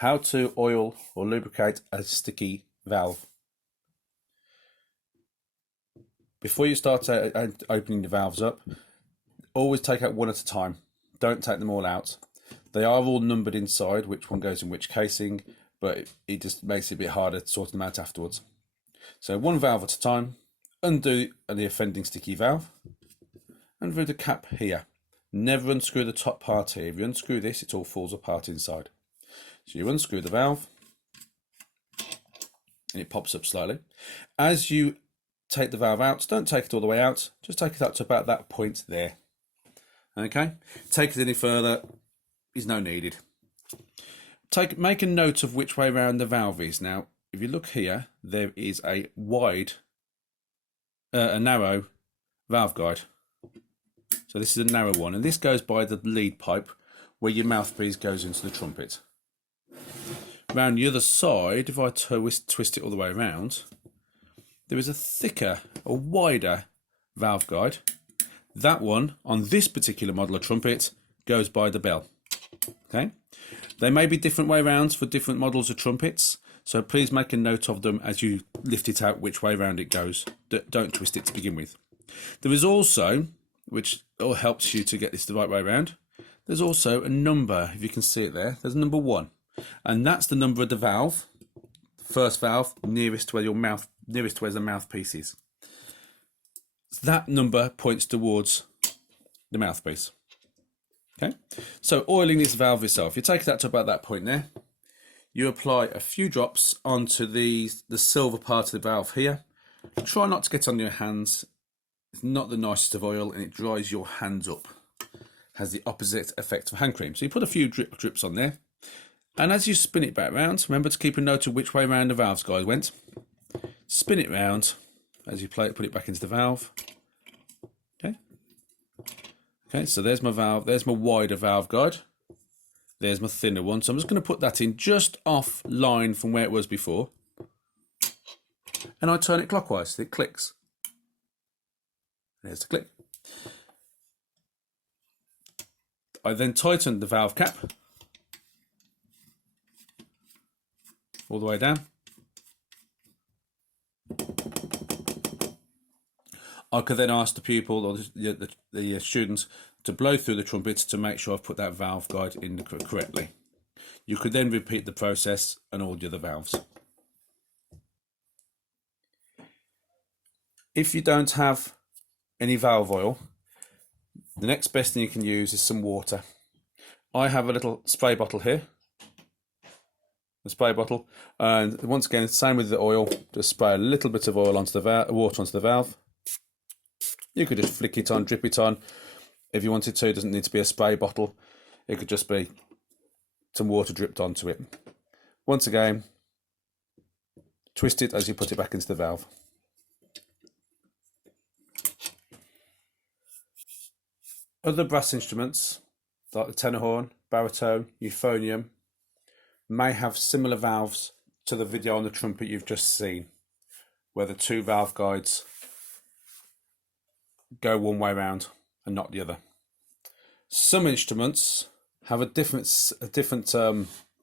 How to oil or lubricate a sticky valve. Before you start opening the valves up, always take out one at a time. Don't take them all out. They are all numbered inside, which one goes in which casing, but it just makes it a bit harder to sort them out afterwards. So one valve at a time, undo the offending sticky valve, and through the cap here. Never unscrew the top part here. If you unscrew this, it all falls apart inside. So you unscrew the valve, and it pops up slightly. As you take the valve out, don't take it all the way out, just take it up to about that point there. Okay, take it any further is no needed. Make a note of which way around the valve is. Now, if you look here, there is a narrow valve guide. So this is a narrow one, and this goes by the lead pipe where your mouthpiece goes into the trumpet. Around the other side, if I twist it all the way around, there is a thicker, a wider valve guide. That one, on this particular model of trumpet, goes by the bell. Okay, there may be different way rounds for different models of trumpets, so please make a note of them as you lift it out which way round it goes. Don't twist it to begin with. There is also, which all helps you to get this the right way around, there's also a number, if you can see it there, there's number 1, and that's the number of the valve, the first valve nearest to where the mouthpiece is. That number points towards the mouthpiece. Okay, so oiling this valve itself, you take that to about that point there. You apply a few drops onto the silver part of the valve here. Try not to get on your hands. It's not the nicest of oil, and it dries your hands up. Has the opposite effect of hand cream. So you put a few drips on there, and as you spin it back round, remember to keep a note of which way round the valve guide went. Spin it round as you put it back into the valve. Okay, so there's my valve, there's my wider valve guide, there's my thinner one. So I'm just going to put that in just off line from where it was before, and I turn it clockwise so it clicks. There's the click. I then tighten the valve cap all the way down. I could then ask the pupil or the students to blow through the trumpet to make sure I've put that valve guide in correctly. You could then repeat the process on all the other valves. If you don't have any valve oil, the next best thing you can use is some water. I have a little spray bottle here, a spray bottle, and once again, same with the oil, just spray a little bit of oil onto the water onto the valve. You could just flick it on, drip it on if you wanted to. It doesn't need to be a spray bottle. It could just be some water dripped onto it. Once again, twist it as you put it back into the valve. Other brass instruments, like the tenor horn, baritone, euphonium, may have similar valves to the video on the trumpet you've just seen, where the two valve guides go one way round and not the other. Some instruments have a different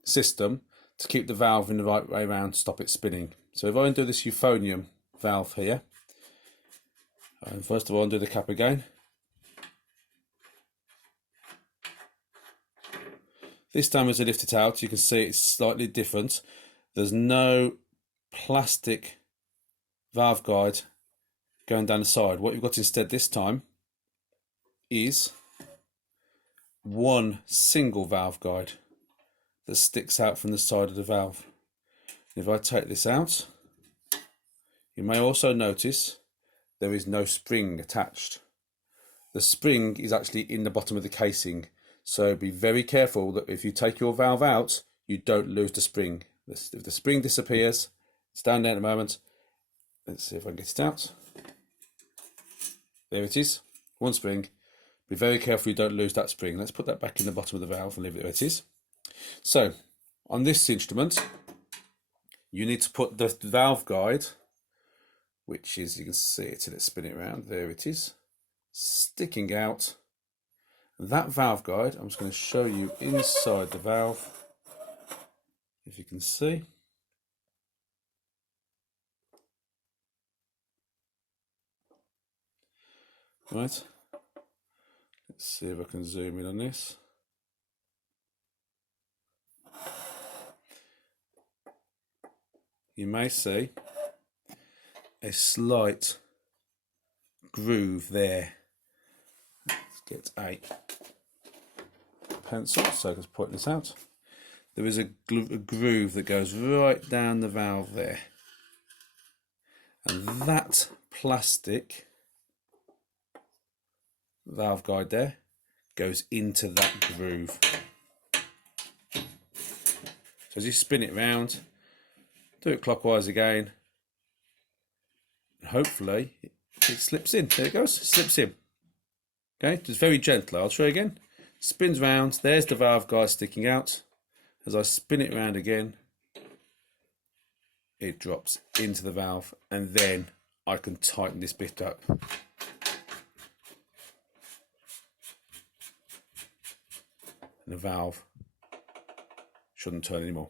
system to keep the valve in the right way round, stop it spinning. So if I undo this euphonium valve here, and first of all undo the cap again. This time as I lift it out, you can see it's slightly different. There's no plastic valve guide going down the side. What you've got instead this time is one single valve guide that sticks out from the side of the valve. If I take this out, you may also notice there is no spring attached. The spring is actually in the bottom of the casing, so be very careful that if you take your valve out, you don't lose the spring. If the spring disappears, it's down there at the moment. Let's see if I can get it out. There it is, one spring. Be very careful you don't lose that spring. Let's put that back in the bottom of the valve and leave it where it is. So, on this instrument, you need to put the valve guide, which is, you can see it, let's spin it around, there it is, sticking out. That valve guide, I'm just going to show you inside the valve. if you can see. Right, let's see if I can zoom in on this. You may see a slight groove there. Let's get a pencil so I can point this out. There is a groove that goes right down the valve there, and that plastic valve guide there goes into that groove. So as you spin it round, do it clockwise again, and hopefully it slips in. There it goes, it slips in. Okay, just very gently. I'll try again. Spins round, there's the valve guide sticking out. As I spin it round again, it drops into the valve, and then I can tighten this bit up. And the valve shouldn't turn anymore.